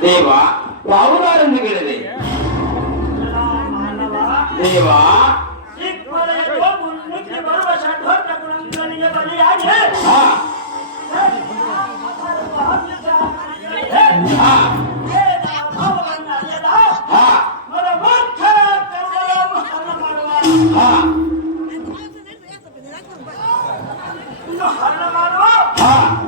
தேவா பவுனாருந்துகிறது தேவா Ah!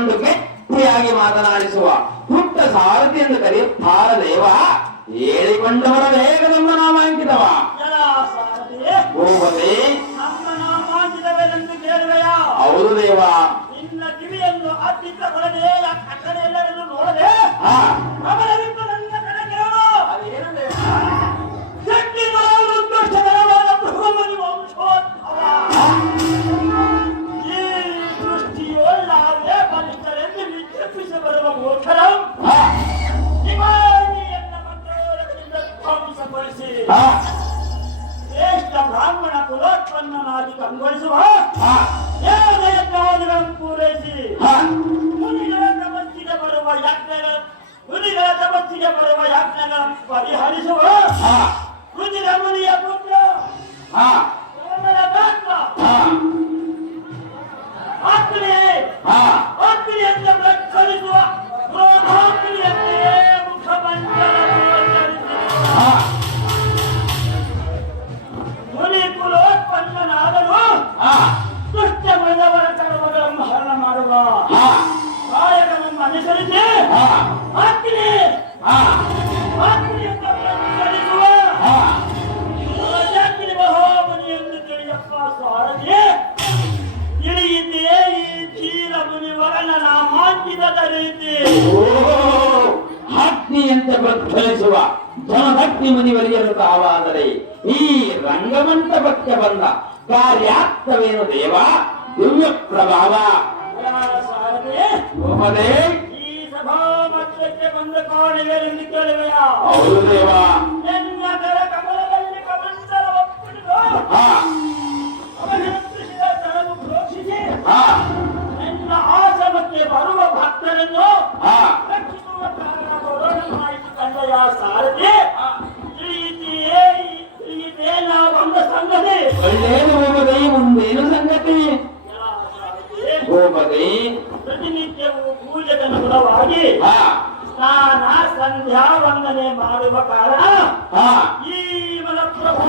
ಅಟ್ಟಗಳಿಗೆ ಪ್ರಿಯಾಗಿ ಮಾತನಾಡಿಸುವ ಪುಟ್ಟ ಸಾರಥಿ ಎಂದು ಕರೆಯುತ್ತಾರ ದೇವ ಹೇಳಿಕೊಂಡವರ ವೇಗ ನಮ್ಮ ನಾಮಾಂಕಿತವ ಭೂಪತಿ. ಹೌದು ದೇವ. ನಿನ್ನ ಕಿವಿಯನ್ನು ಅತ್ತಿತ್ತ ಕೊಡದೆ ಎಲ್ಲರನ್ನು ನೋಡದೆ. ವಿಜ್ಞಾಪಿಸಿ ಬರುವ ಮೂರ್ಖರು ಹಾ ಹಿಮಾಲಯನ್ನ ಮಂತ್ರೋದಕದಿಂದ ಧ್ವಂಸಗೊಳಿಸಿ ಹಾ ಶ್ರೇಷ್ಠ ಬ್ರಾಹ್ಮಣ ಕುಲೋತ್ಪನ್ನನಾಗಿ ಕಂಗೊಳಿಸುವ ಹಾ ದೇವತೆಗಳನ್ನು ಪೂರೈಸಿ ಹಾ ಮುನಿಗಳ ತಪಸ್ಸಿಗೆ ಬರುವ ಯಜ್ಞಗಳ ಮುನಿಗಳ ತಪಸ್ಸಿಗೆ ಬರುವ ಯಜ್ಞಗಳ ಪರಿಹರಿಸುವ ಹಾ ಕಾಯಕವನ್ನು ಅನುಸರಿಸಿ ಹಾ ಅಗ್ನಿ ಹಾ ಅಗ್ನಿಯಿಂದ ಪ್ರಜ್ವಲಿಸುವ ಹಾ ರಾಜಾಗ್ನಿ ಮಹಾಮುನಿ ಎಂದು ತಿಳಿಯಪ್ಪ ಸಾರಥಿ ತಿಳಿಯಿತೆಯೇ ಈ ಧೀರ ಮುನಿವರನ ನಾಮಾಂಕಿತದ ರೀತಿ ಓ ಅಗ್ನಿಯಂತೆ ಪ್ರಜ್ವಲಿಸುವ ಜನದಗ್ನಿ ಮುನಿವರಿಯರು ತಾವಾದರೆ ಈ ರಂಗಮಂಟಪಕ್ಕೆ ಬಂದ ಕಾರ್ಯಾರ್ಥವೇನು ದೇವ? ದಿವ್ಯ ಪ್ರಭಾವ ಈ ಸಭಾ ಮಧ್ಯಕ್ಕೆ ಬಂದ ಕಾಣಿವೆರೆಂದು ಕೇಳುವೆಯ ಹೌದು ದೇವ ಗೋಪದೇ ಪ್ರತಿನಿತ್ಯವೂ ಪೂಜೆಗನುಗುಣವಾಗಿ ಸ್ನಾನ ಸಂಧ್ಯಾ ವಂದನೆ ಮಾಡುವ ಕಾರಣ ಈ ಮಲಪ್ರಭು